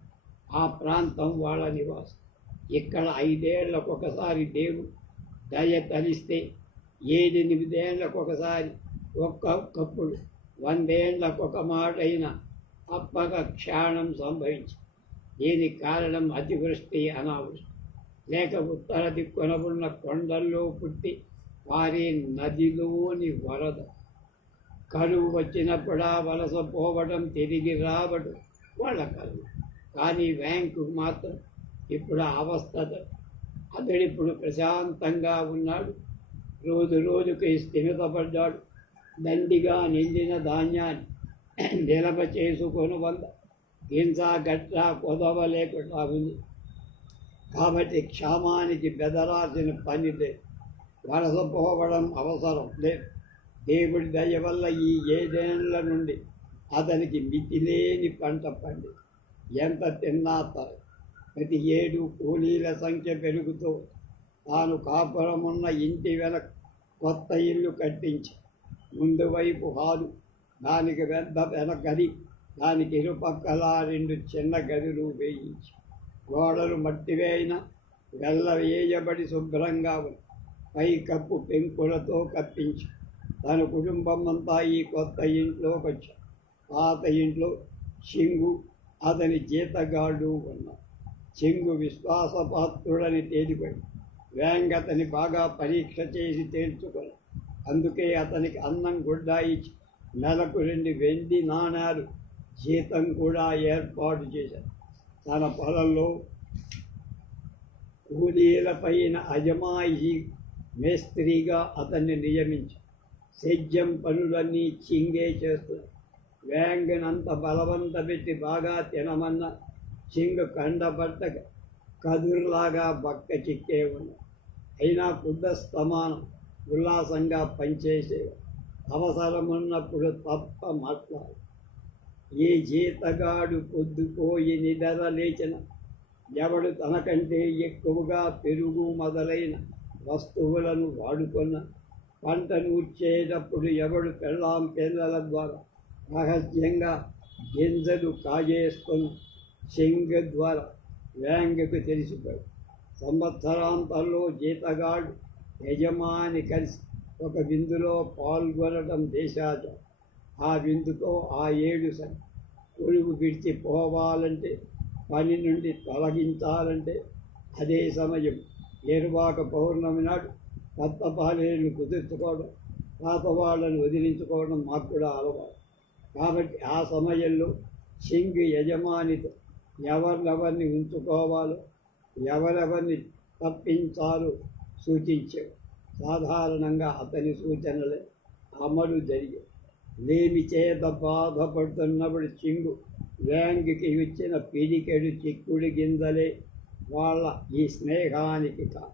ఆ ప్రాంతం వాళ్ళ నివాసం. ఇక్కడ 5 ఏళ్లకొకసారి దేవుడు దయ తలిస్తే 7-8 ఏళ్లకొకసారి, ఒక్కొక్కప్పుడు 100 ఏళ్లకొక మాటైన తప్పక క్షాణం సంభవించి. దీనికి కారణం అతివృష్టి, అనావృష్టి, లేక ఉత్తర దిక్కున ఉన్న కొండల్లో పుట్టి వారి నదిలోని వరద. కరువు వచ్చినప్పుడు ఆ వలస పోవడం, తిరిగి రావడం వాళ్ళ కరువు. కానీ వ్యాంకు మాత్రం ఇప్పుడు అవస్థ. అతడిప్పుడు ప్రశాంతంగా ఉన్నాడు. రోజు రోజుకి స్థిమితపడ్డాడు. దండిగా నిండిన ధాన్యాన్ని నిలవ చేసుకొని గింజ గట్ట కొదవ లేకుండా ఉంది. కాబట్టి క్షామానికి బెదరాల్సిన పని లేదు. వలస పోవడం అవసరం లేదు. దేవుడి దయ వల్ల ఈ 7 ఏళ్ల నుండి అతనికి మితిలేని పంట పండి ఎంత తిన్నా తరం. ప్రతి ఏడు కూలీల సంఖ్య పెరుగుతూ తాను కాపురమున్న ఇంటి వెనక కొత్త ఇల్లు కట్టించి, ముందు వైపు హాలు, దానికి పెద్ద వెనకది, దానికి ఇరుపక్కల 2 చిన్న గదులు వేయించి, గోడలు మట్టివేయిన వెల్ల వేయబడి శుభ్రంగా ఉంది. పై కప్పు పెంకులతో కప్పించి తన కుటుంబం అంతా ఈ కొత్త ఇంట్లోకి వచ్చారు. పాత ఇంట్లో చింగు అతని జీతగాళ్ళు ఉన్నారు. చింగు విశ్వాసపాత్రుడని తేలిపోయి వ్యాంగ్ అతని బాగా పరీక్ష చేసి తేల్చుకొని, అందుకే అతనికి అన్నం గుడ్డ ఇచ్చి నెలకు 2 వెండి నాణాలు జీతం కూడా ఏర్పాటు చేశారు. తన పొలంలో కూలీలపైన అజమాయిషి మేస్త్రిగా అతన్ని నియమించి సేద్యం పనులన్నీ చింగే చేస్తున్నారు. వ్యాంగ్నంత బలవంత పెట్టి బాగా తినమన్న చింగు కండబట్టక కదురులాగా బక్క చిక్కే ఉన్నాయి. అయినా స్తమానం ఉల్లాసంగా పనిచేసేవాడు. అవసరమున్నప్పుడు తప్ప మాట్లాడు. ఏ జీతగాడు పొద్దుపోయి నిద్ర లేచిన, ఎవడు తనకంటే ఎక్కువగా పెరుగు మొదలైన వస్తువులను వాడుకున్న, పంట నూర్చేటప్పుడు ఎవడు పెళ్ళాం పిల్లల ద్వారా రహస్యంగా గింజలు కాజేస్తున్న చింగ్ ద్వారా వ్యాంగ్కు తెలిసిపోయాడు. సంవత్సరాంతంలో జీతగాడు యజమాని కలిసి ఒక విందులో పాల్గొనడం దేశాచారం. ఆ విందుతో ఆ 7 కొలువు విడిచి పోవాలంటే, పని నుండి తొలగించాలంటే అదే సమయం. ఏరువాక పౌర్ణమి నాడు కొత్త పాలేళ్ళు కుదుర్చుకోవడం, పాత వాళ్ళను వదిలించుకోవడం మాకు కూడా అలవాటు. కాబట్టి ఆ సమయంలో చింగ్ యజమానితో ఎవరినెవరిని ఉంచుకోవాలో, ఎవరెవరిని తప్పించాలో సూచించాడు. సాధారణంగా అతని సూచనలే అమలు జరిగాయి. లేమి చేత బాధపడుతున్నప్పుడు చింగు వ్యాంగ్కి ఇచ్చిన పిడికెడు చిక్కుడు గింజలే వాళ్ళ ఈ స్నేహానికి కాదు.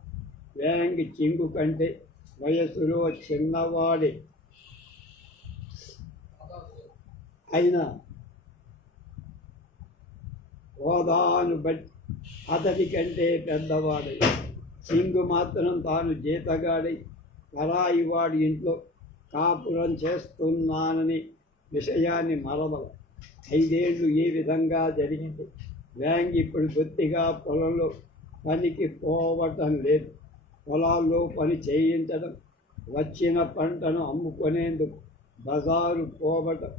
వ్యాంగ్ చింగు కంటే వయస్సులో చిన్నవాడే అయినా హోదాను బట్టి అతడి కంటే పెద్దవాడై, చింగు మాత్రం తాను జీతగాడై పరాయి వాడి ఇంట్లో కాపురం చేస్తున్నానని విషయాన్ని మరవల. 5 ఏళ్ళు ఏ విధంగా జరిగింది. వ్యాంగ్ ఇప్పుడు బొత్తిగా పొలంలో పనికి పోవటం లేదు. పొలాల్లో పని చేయించడం, వచ్చిన పంటను అమ్ముకునేందుకు బజారు పోవటం,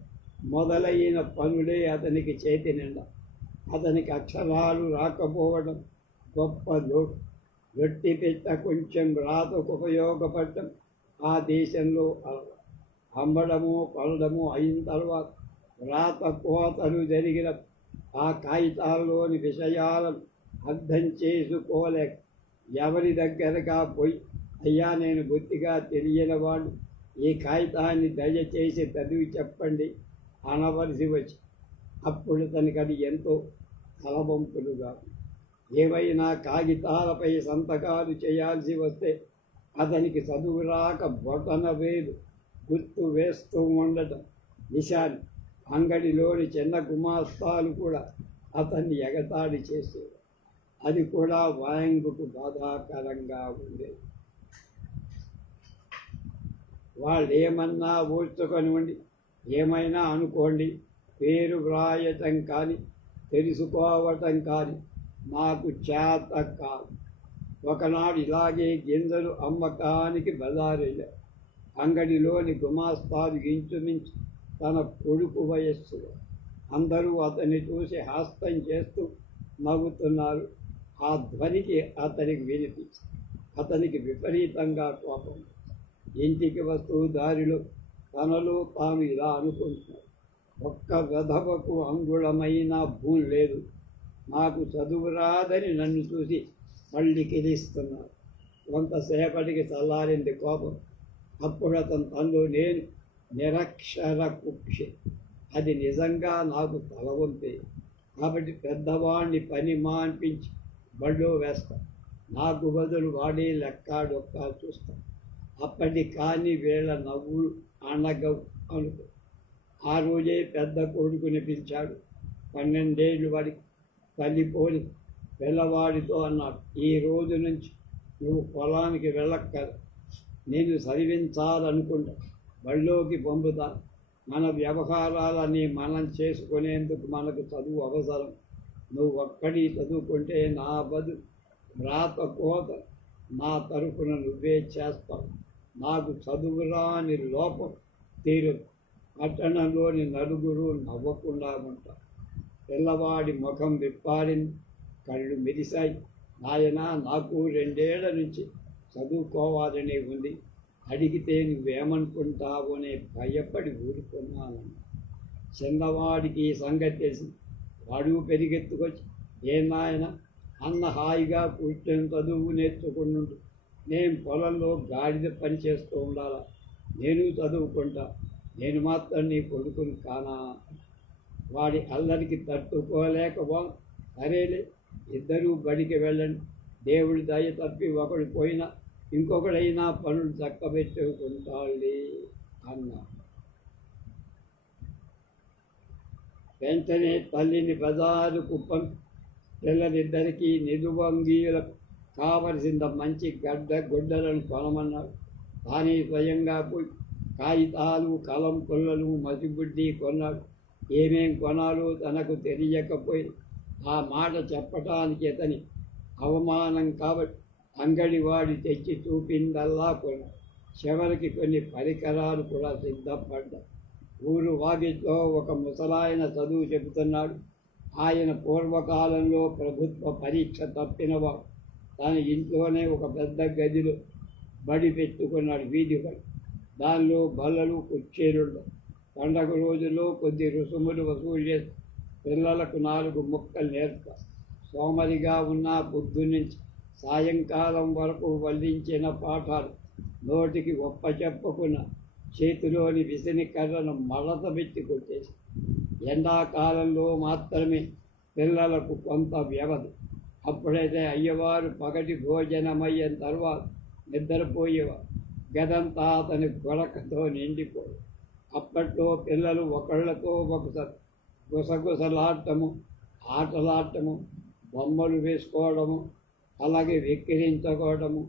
మొదలైన పనులే అతనికి చేతి నిండా. అతనికి అక్షరాలు రాకపోవడం గొప్ప లోటు. రొట్టి పెట్ట కొంచెం రాతకు ఉపయోగపడటం ఆ దేశంలో అమ్మడము కొనడము అయిన తర్వాత రాత కోతలు జరిగిన ఆ కాగితాల్లోని విషయాలను అర్థం చేసుకోలేక ఎవరి దగ్గరగా పోయి, అయ్యా నేను బొత్తిగా తెలియనివాడు, ఈ కాగితాన్ని దయచేసి చదివి చెప్పండి అనవలసి వచ్చి అప్పుడు తనకి అది ఎంతో తలవంపులుగా. ఏవైనా కాగితాలపై సంతకాలు చేయాల్సి వస్తే అతనికి చదువు రాక బొటన వేలు గుర్తు వేస్తూ ఉండటం నిశాని. అంగడిలోని చిన్న గుమాస్తాలు కూడా అతన్ని ఎగతాళి చేసేవారు. అది కూడా వాయంగుకు బాధాకరంగా ఉండేది. వాళ్ళు ఏమన్నా ఊర్చుకొనివ్వండి, ఏమైనా అనుకోండి, పేరు వ్రాయటం కానీ తెలుసుకోవటం కానీ నాకు చేత కాదు. ఒకనాడు ఇలాగే గింజలు అమ్మకానికి బజారెళ్ళారు. అంగడిలోని గుమాస్తాలు ఇంచుమించు తన కొడుకు వయస్సులో. అందరూ అతన్ని చూసి హాస్యం చేస్తూ నవ్వుతున్నారు. ఆ ధ్వనికి అతనికి వినిపించి అతనికి విపరీతంగా కోపం. ఇంటికి వస్తూ దారిలో తనలో తాను ఇలా అనుకుంటున్నాడు, ఒక్క వెధవకు అంగుళమైన భూమి లేదు, నాకు చదువు రాదని నన్ను చూసి మళ్ళీ కిలిస్తున్నారు. కొంతసేపటికి చల్లారింది కోపం. అప్పుడు అతను తనలో నేను నిరక్షర కుక్షి, అది నిజంగా నాకు తలవంతే, కాబట్టి పెద్దవాడిని పని మాన్పించి బడిలో వేస్తా, నాకు బదులు వాడే లెక్కాడొక్కా చూస్తా. అప్పటి కానీ వీళ్ళ నవ్వులు అనగవు అనుకో. ఆ రోజే పెద్ద కొడుకుని పిలిచాడు. 12 ఏళ్ళు వాడికి. తల్లిపోని పిల్లవాడితో అన్నాడు, ఈ రోజు నుంచి నువ్వు పొలానికి వెళ్ళక్కర్లేదు, నేను చదివించాలనుకుంటా, బళ్ళోకి పంపుతా. మన వ్యవహారాలన్నీ మనం చేసుకునేందుకు మనకు చదువు అవసరం. నువ్వు ఒక్కడి చదువుకుంటే నా బదులు రాత కోత నా తరఫున నువ్వే చేస్తావు. నాకు చదువురాని లోపం తీరు. పట్టణంలోని నలుగురు నవ్వకుండా ఉంటారు. పిల్లవాడి ముఖం విప్పారింది, కళ్ళు మెరిశాయి. నాయనా, నాకు 2 ఏళ్ల నుంచి చదువుకోవాలని ఉంది, అడిగితే నువ్వేమనుకుంటావోనే భయపడి ఊరుకున్నాను. చిన్నవాడికి ఈ సంగతి తెలిసి వాడు పెరిగెత్తుకొచ్చి, ఏ నాయన, అన్న హాయిగా కూర్చొని చదువు నేర్చుకుంటుండు, నేను పొలంలో గాడిద పని చేస్తూ ఉండాలా, నేను చదువుకుంటా, నేను మాత్రం నీ కొడుకుని కానా. వాడి అల్లరికి తట్టుకోలేకపో, సరేలే ఇద్దరూ బడికి వెళ్ళండి, దేవుడి దయ తప్పి ఒకడు పోయినా ఇంకొకడైనా పనులు చక్కబెట్టుకుంటాళ్ళే అన్నా. వెంటనే తల్లిని బజారుకు పంపి పిల్లలిద్దరికీ నిలువంగీలకు కావలసిన మంచి గుడ్డలను కొనమన్నాడు. తానే స్వయంగా పోయి కాగితాలు, కలం పుల్లలు, మసిబుడ్డి కొన్నాడు. ఏమేం కొనాలో తనకు తెలియకపోయి ఆ మాట చెప్పటానికి అతని అవమానం కాబట్టి అంగడివాడి తెచ్చి చూపిందల్లా కొన్నాడు. చివరికి కొన్ని పరికరాలు కూడా సిద్ధపడ్డాయి. ఊరు వాకిట్లో ఒక ముసలాయన చదువు చెబుతున్నాడు. ఆయన పూర్వకాలంలో ప్రభుత్వ పరీక్ష తప్పినవాడు. తన ఇంట్లోనే ఒక పెద్ద గదిలో బడి పెట్టుకున్నాడు, వీధి బడి. దానిలో బల్లలు, కుర్చీలుండవు. పండగ రోజుల్లో కొద్ది రుసుములు వసూలు చేసి పిల్లలకు 4 ముక్కలు నేర్పుతారు. సోమరిగా ఉన్న పొద్దున్నుంచి సాయంకాలం వరకు వల్లించిన పాఠాలు నోటికి ఒప్పచెప్పకున్న చేతిలోని విసిని కర్రను మడత పెట్టి కొట్టేసి. ఎండాకాలంలో మాత్రమే పిల్లలకు కొంత వ్యవధి. అప్పుడైతే అయ్యవారు పగటి భోజనమయ్యిన తర్వాత నిద్రపోయేవారు. గదంతా అతని గొడకతో నిండిపోయి. అప్పట్లో పిల్లలు ఒకళ్ళతో ఒకసారి గుసగుసలాడటము, ఆటలాడటము, బొమ్మలు వేసుకోవడము, అలాగే వెక్కిరించుకోవడము.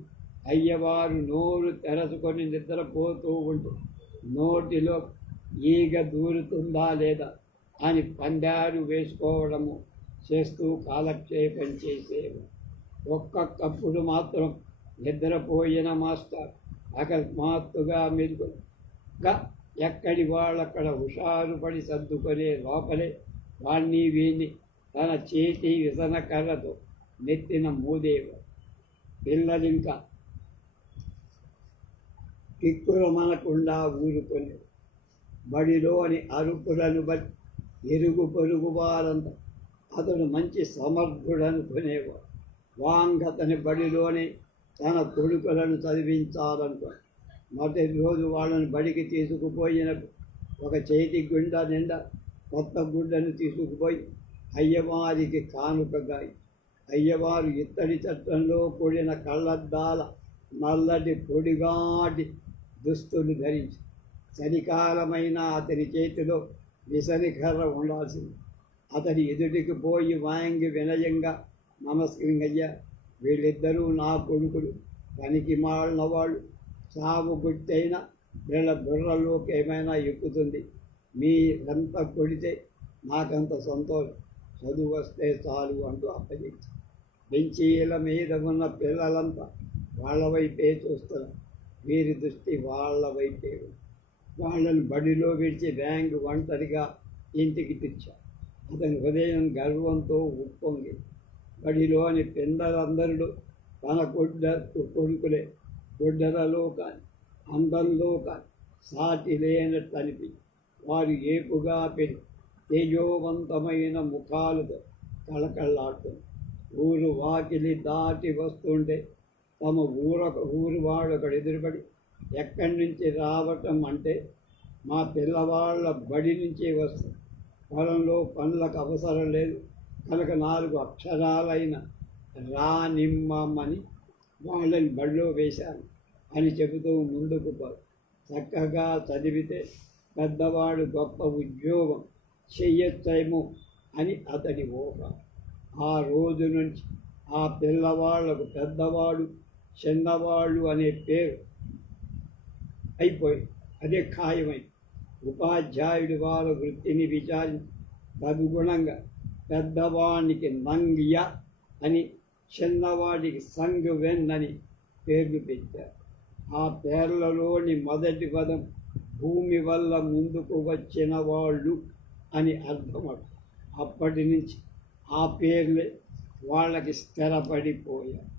అయ్యవారు నోరు తెరచుకొని నిద్రపోతూ ఉంటే నోటిలో ఈగ దూరుతుందా లేదా అని పందారు వేసుకోవడము చేస్తూ కాలక్షేపం చేసేవారు. ఒక్కొక్కప్పుడు మాత్రం నిద్రపోయిన మాస్టర్ అకస్మాత్తుగా మెలుగుగా ఎక్కడి వాళ్ళక్కడ హుషారుపడి సర్దుకొనే లోపలే వాణ్ణి వీణ్ణి తన చేతి విసన కర్రతో నెత్తిన మూదేవ. పిల్లలింకా కిక్కులు మనకుండా ఊరుకొని బడిలోని అరుపులను బట్టి ఇరుగు పొరుగు వారంతా అతడు మంచి సమర్థుడనుకునేవాడు. వాంగతని బడిలోనే తన కొడుకులను చదివించాలనుకో. మొదటి రోజు వాళ్ళని బడికి తీసుకుపోయినప్పుడు ఒక చేతి గుండ నిండా కొత్త గుడ్డను తీసుకుపోయి అయ్యవారికి కానుకగా అయ్యవారు ఇత్తడి చట్టంలో కూడిన కళ్ళద్దాల నల్లటి పొడిగాటి దుస్తులు ధరించి చలికాలమైన అతని చేతిలో విసనికర్ర ఉండాల్సింది. అతని ఎదుటికి పోయి వాంగి వినయంగా నమస్కరించయ్యా, వీళ్ళిద్దరూ నా కొడుకులు, పనికి మాలిన వాళ్ళు, సాగు గుట్టైన వీళ్ళ బుర్రలోకి ఏమైనా ఎక్కుతుంది, మీరంతా కొడితే నాకంత సంతోషం, చదువు వస్తే చాలు అంటూ అప్పగించి బెంచీల మీద ఉన్న పిల్లలంతా వాళ్ళ వైపే చూస్తున్నారు. వీరి దృష్టి వాళ్ళ వైపే. వాళ్ళని బడిలో విడిచి బ్యాంకు ఒంటరిగా ఇంటికి తెచ్చారు. అతని హృదయం గర్వంతో ఉప్పొంగి బడిలోని పిల్లలందరూ తన కొడుకులే. గుడ్డలలో కానీ అందంలో కానీ సాటి లేనట్టు అనిపించి వారు ఏపుగా పెరిగి తేజోవంతమైన ముఖాలతో కళకళలాడుతుంది. ఊరు వాకిలి దాటి వస్తుంటే తమ ఊరు వాడొకడు ఎదురుపడి, ఎక్కడి నుంచి రావటం అంటే మా పిల్లవాళ్ళ బడి నుంచే వస్తుంది, పొలంలో పనులకు అవసరం లేదు కనుక 4 అక్షరాలైన రానిమ్మని వాళ్ళని బడిలో వేశాను అని చెబుతూ ముందుకు చక్కగా చదివితే పెద్దవాడు గొప్ప ఉద్యోగం చెయ్యొచ్చేమో అని అతడి ఊహ. ఆ రోజు నుంచి ఆ పిల్లవాళ్లకు పెద్దవాడు చిన్నవాళ్ళు అనే పేరు అయిపోయింది. అదే ఖాయమైంది. ఉపాధ్యాయుడు వాళ్ళ వృత్తిని విచారించి తదుగుణంగా పెద్దవాడికి నంగ్య అని, చిన్నవాడికి సంగవెన్ అని పేర్లు పెట్టారు. ఆ పేర్లలోని మొదటి పదం భూమి వల్ల ముందుకు వచ్చిన వాళ్ళు అని అర్థమవుతుంది. అప్పటి నుంచి ఆ పేర్లే వాళ్ళకి స్థిరపడిపోయాయి.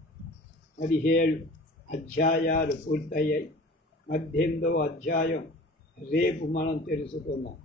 17 అధ్యాయాలు పూర్తయ్యాయి. 18వ అధ్యాయం రేపు మనం తెలుసుకుందాం.